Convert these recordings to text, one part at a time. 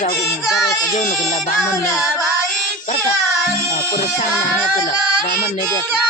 जागू जेवण तुला बामण नाही बरं का? परत सांगणार नाही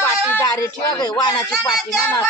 पाठी दारी ठेवा गं, वाहनाची पाठी म्हणा